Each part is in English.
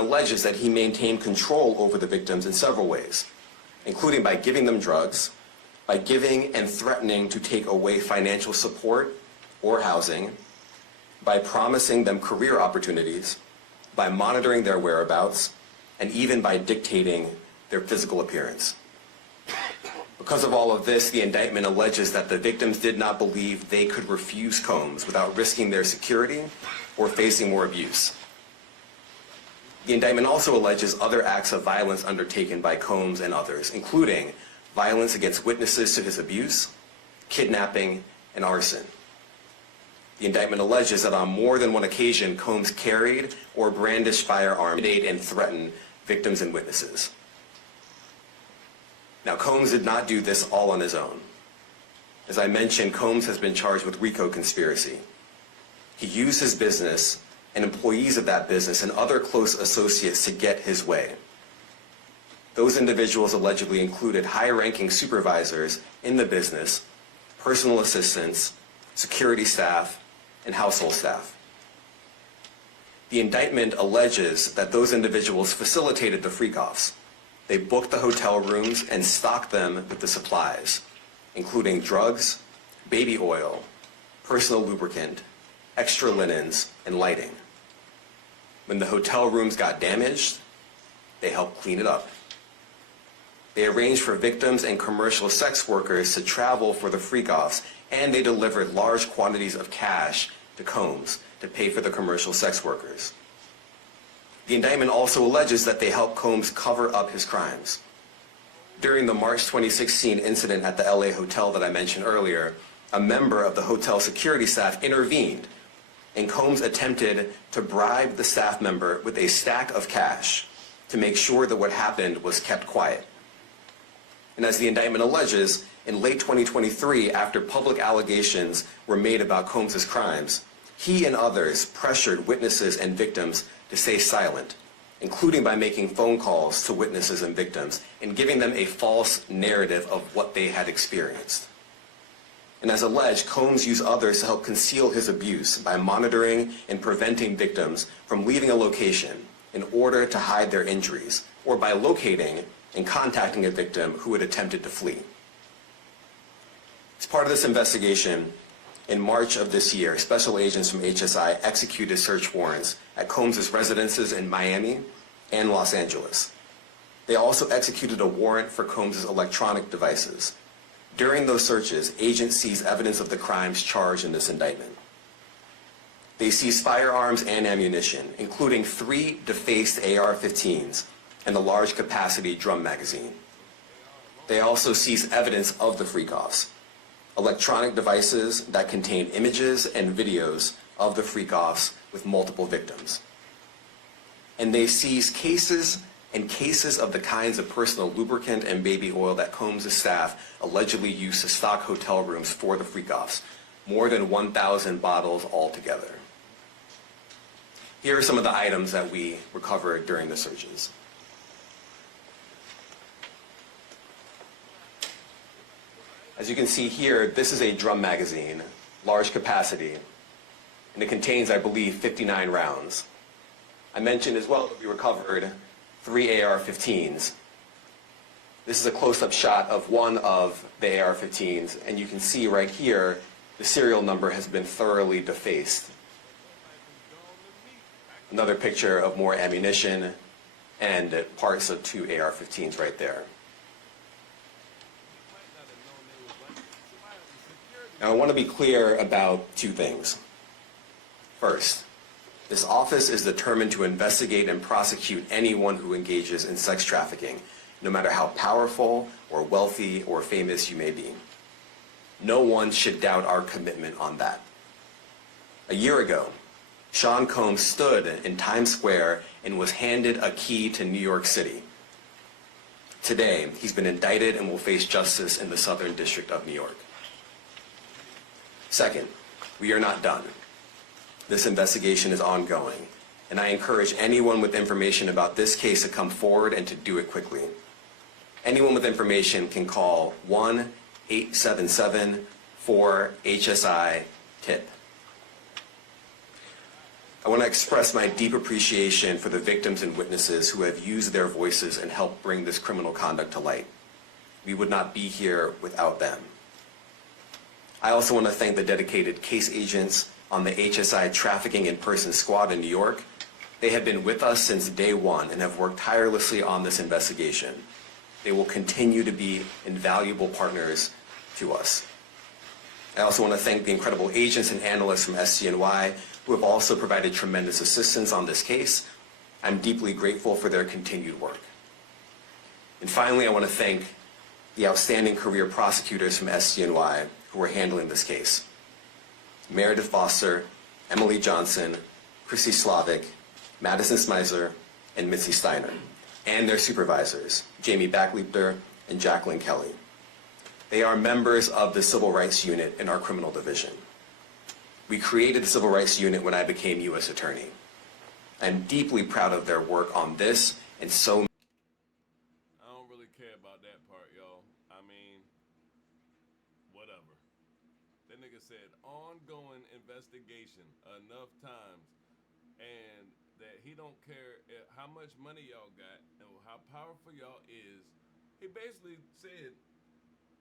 alleges that he maintained control over the victims in several ways, including by giving them drugs, by giving and threatening to take away financial support or housing, by promising them career opportunities, by monitoring their whereabouts, and even by dictating their physical appearance. Because of all of this, the indictment alleges that the victims did not believe they could refuse Combs without risking their security or facing more abuse. The indictment also alleges other acts of violence undertaken by Combs and others, including violence against witnesses to his abuse, kidnapping, and arson. The indictment alleges that on more than one occasion, Combs carried or brandished firearms to intimidate and threaten victims and witnesses. Now, Combs did not do this all on his own. As I mentioned, Combs has been charged with RICO conspiracy. He used his business and employees of that business and other close associates to get his way. Those individuals allegedly included high-ranking supervisors in the business, personal assistants, security staff, and household staff. The indictment alleges that those individuals facilitated the freak-offs. They booked the hotel rooms and stocked them with the supplies, including drugs, baby oil, personal lubricant, extra linens, and lighting. When the hotel rooms got damaged, they helped clean it up. They arranged for victims and commercial sex workers to travel for the freak-offs, and they delivered large quantities of cash to Combs to pay for the commercial sex workers. The indictment also alleges that they helped Combs cover up his crimes. During the March 2016 incident at the LA hotel that I mentioned earlier, a member of the hotel security staff intervened, and Combs attempted to bribe the staff member with a stack of cash to make sure that what happened was kept quiet. And as the indictment alleges, in late 2023, after public allegations were made about Combs' crimes, he and others pressured witnesses and victims to stay silent, including by making phone calls to witnesses and victims and giving them a false narrative of what they had experienced. And as alleged, Combs used others to help conceal his abuse by monitoring and preventing victims from leaving a location in order to hide their injuries, or by locating and contacting a victim who had attempted to flee. As part of this investigation, in March of this year, special agents from HSI executed search warrants at Combs' residences in Miami and Los Angeles. They also executed a warrant for Combs' electronic devices. During those searches, agents seized evidence of the crimes charged in this indictment. They seized firearms and ammunition, including 3 defaced AR-15s and a large capacity drum magazine. They also seized evidence of the freak-offs, electronic devices that contain images and videos of the freak-offs with multiple victims. And they seized cases and cases of the kinds of personal lubricant and baby oil that Combs' staff allegedly used to stock hotel rooms for the freak-offs, more than 1,000 bottles altogether. Here are some of the items that we recovered during the searches. As you can see here, this is a drum magazine, large capacity, and it contains, I believe, 59 rounds. I mentioned as well that we recovered 3 AR-15s. This is a close-up shot of one of the AR-15s, and you can see right here, the serial number has been thoroughly defaced. Another picture of more ammunition and parts of 2 AR-15s right there. Now, I want to be clear about 2 things. First, this office is determined to investigate and prosecute anyone who engages in sex trafficking, no matter how powerful or wealthy or famous you may be. No one should doubt our commitment on that. A year ago, Sean Combs stood in Times Square and was handed a key to New York City. Today, he's been indicted and will face justice in the Southern District of New York. Second, we are not done. This investigation is ongoing, and I encourage anyone with information about this case to come forward and to do it quickly. Anyone with information can call 1-877-4-HSI-TIP. I want to express my deep appreciation for the victims and witnesses who have used their voices and helped bring this criminal conduct to light. We would not be here without them. I also want to thank the dedicated case agents on the HSI Trafficking in Person Squad in New York. They have been with us since day one and have worked tirelessly on this investigation. They will continue to be invaluable partners to us. I also want to thank the incredible agents and analysts from SCNY who have also provided tremendous assistance on this case. I'm deeply grateful for their continued work. And finally, I want to thank the outstanding career prosecutors from SCNY who are handling this case. Meredith Foster, Emily Johnson, Chrissy Slavic, Madison Smizer, and Mitzi Steiner, and their supervisors, Jamie Backleiter and Jacqueline Kelly. They are members of the Civil Rights Unit in our criminal division. We created the Civil Rights Unit when I became U.S. Attorney. I'm deeply proud of their work on this and so I don't really care about that part, y'all. I mean, whatever. That nigga said ongoing investigation enough times, and that he don't care how much money y'all got or how powerful y'all is. He basically said,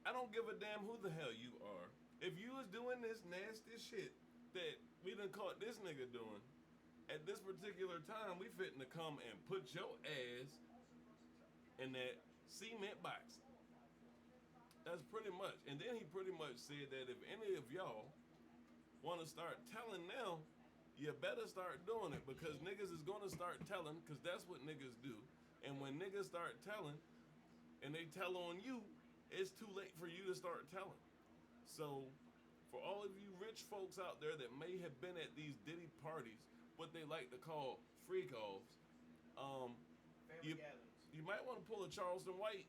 I don't give a damn who the hell you are. If you was doing this nasty shit that we done caught this nigga doing, at this particular time, we fitting to come and put your ass in that cement box. That's pretty much. And then he pretty much said that if any of y'all want to start telling now, you better start doing it, because niggas is going to start telling, because that's what niggas do. And when niggas start telling and they tell on you, it's too late for you to start telling. So for all of you rich folks out there that may have been at these Diddy parties, what they like to call freak-offs, you might want to pull a Charleston White.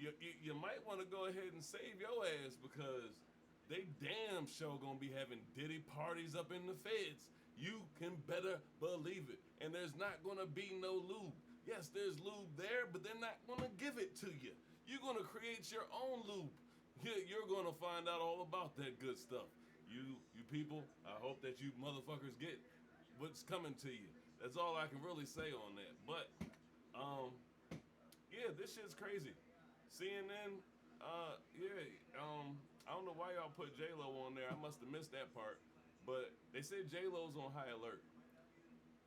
You might want to go ahead and save your ass, because they damn sure gonna be having Diddy parties up in the feds. You can better believe it. And there's not gonna be no lube. Yes, there's lube there, but they're not gonna give it to you. You're gonna create your own lube. You're gonna find out all about that good stuff. You people, I hope that you motherfuckers get what's coming to you. That's all I can really say on that. But yeah, this shit's crazy. CNN, I don't know why y'all put J-Lo on there. I must have missed that part. But they said J-Lo's on high alert.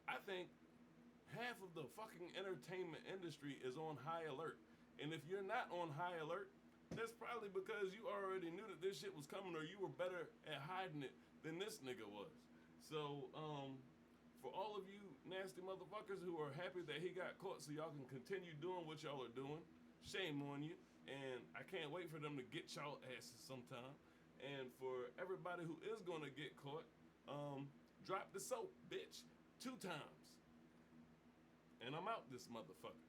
I think half of the fucking entertainment industry is on high alert. And if you're not on high alert, that's probably because you already knew that this shit was coming, or you were better at hiding it than this nigga was. So, for all of you nasty motherfuckers who are happy that he got caught so y'all can continue doing what y'all are doing, shame on you. And I can't wait for them to get y'all asses sometime. And for everybody who is gonna get caught, drop the soap, bitch, 2 times. And I'm out this motherfucker.